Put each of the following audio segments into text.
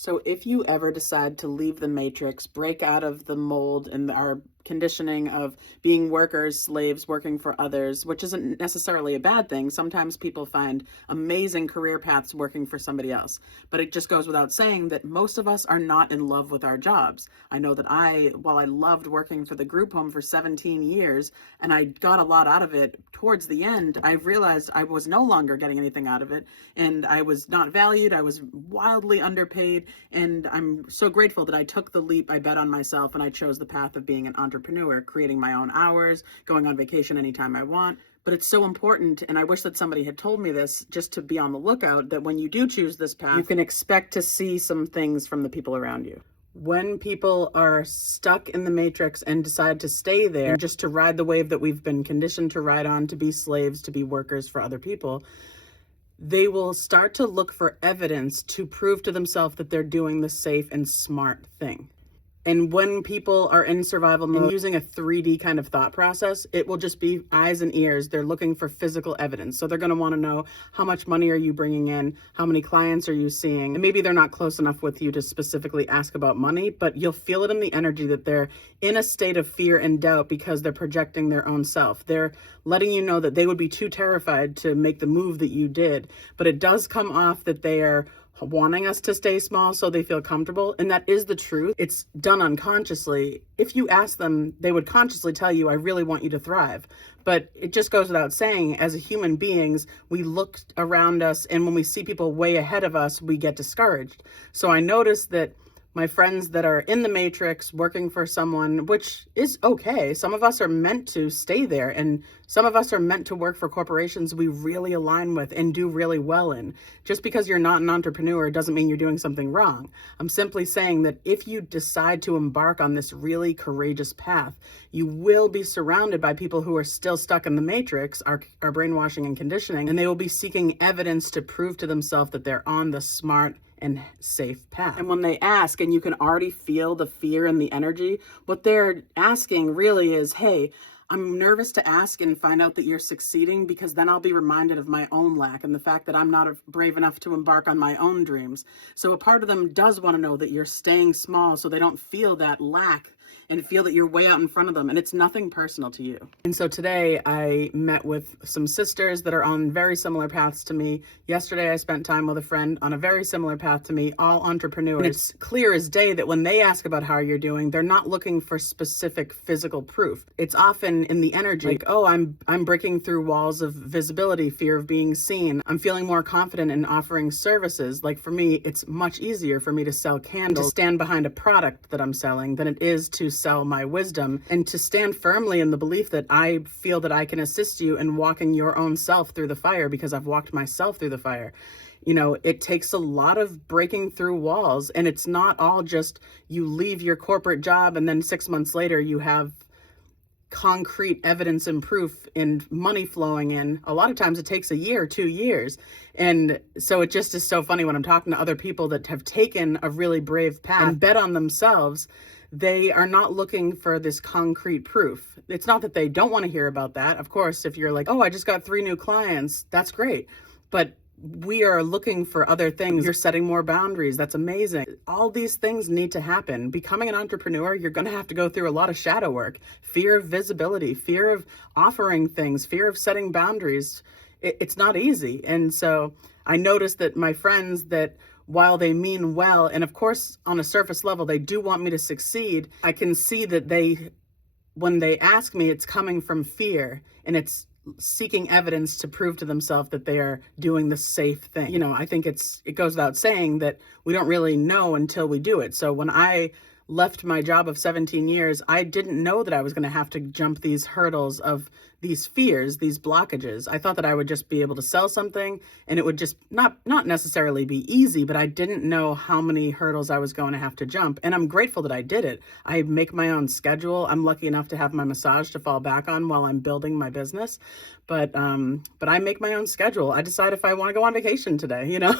So if you ever decide to leave the matrix, break out of the mold and our conditioning of being workers, slaves, working for others, which isn't necessarily a bad thing. Sometimes people find amazing career paths working for somebody else. But it just goes without saying that most of us are not in love with our jobs. I know that while I loved working for the group home for 17 years and I got a lot out of it, towards the end, I realized I was no longer getting anything out of it and I was not valued. I was wildly underpaid. And I'm so grateful that I took the leap. I bet on myself and I chose the path of being an entrepreneur, creating my own hours, going on vacation anytime I want. But it's so important, and I wish that somebody had told me this, just to be on the lookout, that when you do choose this path, you can expect to see some things from the people around you. When people are stuck in the matrix and decide to stay there just to ride the wave that we've been conditioned to ride on, to be slaves, to be workers for other people, they will start to look for evidence to prove to themselves that they're doing the safe and smart thing. And when people are in survival mode using a 3D kind of thought process, it will just be eyes and ears. They're looking for physical evidence. So they're going to want to know, how much money are you bringing in? How many clients are you seeing? And maybe they're not close enough with you to specifically ask about money, but you'll feel it in the energy that they're in a state of fear and doubt because they're projecting their own self. They're letting you know that they would be too terrified to make the move that you did. But it does come off that they are wanting us to stay small so they feel comfortable, and that is the truth. It's done unconsciously. If you ask them, they would consciously tell you, I really want you to thrive. But it just goes without saying, as human beings, we look around us, and when we see people way ahead of us, we get discouraged. So I noticed that my friends that are in the matrix working for someone, which is okay. Some of us are meant to stay there, and some of us are meant to work for corporations we really align with and do really well in. Just because you're not an entrepreneur doesn't mean you're doing something wrong. I'm simply saying that if you decide to embark on this really courageous path, you will be surrounded by people who are still stuck in the matrix, our brainwashing and conditioning, and they will be seeking evidence to prove to themselves that they're on the smart and safe path. And when they ask, and you can already feel the fear and the energy, what they're asking really is, hey, I'm nervous to ask and find out that you're succeeding, because then I'll be reminded of my own lack and the fact that I'm not brave enough to embark on my own dreams. So a part of them does want to know that you're staying small so they don't feel that lack and feel that you're way out in front of them. And it's nothing personal to you. And so today I met with some sisters that are on very similar paths to me. Yesterday I spent time with a friend on a very similar path to me, all entrepreneurs. And it's clear as day that when they ask about how you're doing, they're not looking for specific physical proof. It's often in the energy, like, oh, I'm breaking through walls of visibility, fear of being seen. I'm feeling more confident in offering services. Like for me, it's much easier for me to sell candles, to stand behind a product that I'm selling, than it is to sell my wisdom, and to stand firmly in the belief that I feel that I can assist you in walking your own self through the fire, because I've walked myself through the fire. You know, it takes a lot of breaking through walls, and it's not all just you leave your corporate job and then 6 months later you have concrete evidence and proof and money flowing in. A lot of times it takes a year, 2 years. And so it just is so funny when I'm talking to other people that have taken a really brave path and bet on themselves. They are not looking for this concrete proof. It's not that they don't want to hear about that. Of course, if you're like, oh, I just got 3 new clients, that's great. But we are looking for other things. You're setting more boundaries. That's amazing. All these things need to happen. Becoming an entrepreneur, you're going to have to go through a lot of shadow work, fear of visibility, fear of offering things, fear of setting boundaries. It's not easy. And so I noticed that my friends, that while they mean well, and of course on a surface level, they do want me to succeed, I can see that when they ask me, it's coming from fear, and it's seeking evidence to prove to themselves that they are doing the safe thing. You know, I think it goes without saying that we don't really know until we do it. So when I left my job of 17 years, I didn't know that I was going to have to jump these hurdles of these fears, these blockages. I thought that I would just be able to sell something and it would just not necessarily be easy, but I didn't know how many hurdles I was going to have to jump. And I'm grateful that I did it. I make my own schedule. I'm lucky enough to have my massage to fall back on while I'm building my business. But I make my own schedule. I decide if I want to go on vacation today, you know?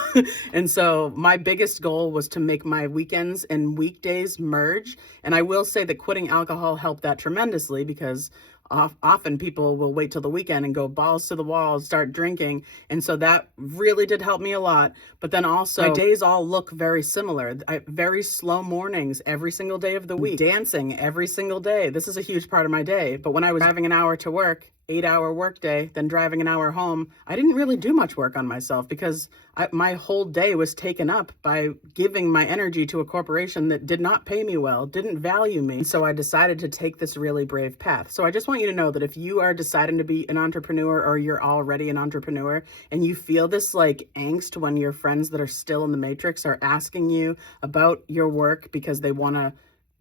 And so my biggest goal was to make my weekends and weekdays merge. And I will say that quitting alcohol helped that tremendously, because Often people will wait till the weekend and go balls to the wall, start drinking. And so that really did help me a lot. But then also, my days all look very similar. Very slow mornings every single day of the week, dancing every single day. This is a huge part of my day. But when I was driving an hour to work, 8-hour workday, then driving an hour home, I didn't really do much work on myself because my whole day was taken up by giving my energy to a corporation that did not pay me well, didn't value me. So I decided to take this really brave path. So I just want you to know that if you are deciding to be an entrepreneur, or you're already an entrepreneur, and you feel this like angst when your friends that are still in the matrix are asking you about your work because they want to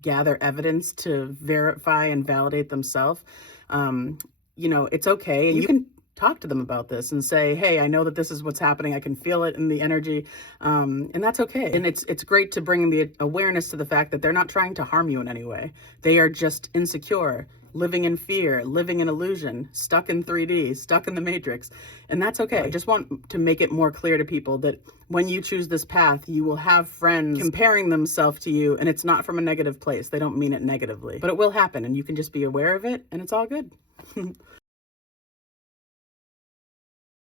gather evidence to verify and validate themselves, it's okay. And you can talk to them about this and say, hey, I know that this is what's happening. I can feel it in the energy. And that's okay. And it's great to bring the awareness to the fact that they're not trying to harm you in any way. They are just insecure, living in fear, living in illusion, stuck in 3D, stuck in the matrix. And that's okay. I just want to make it more clear to people that when you choose this path, you will have friends comparing themselves to you, and it's not from a negative place. They don't mean it negatively, but it will happen, and you can just be aware of it, and it's all good.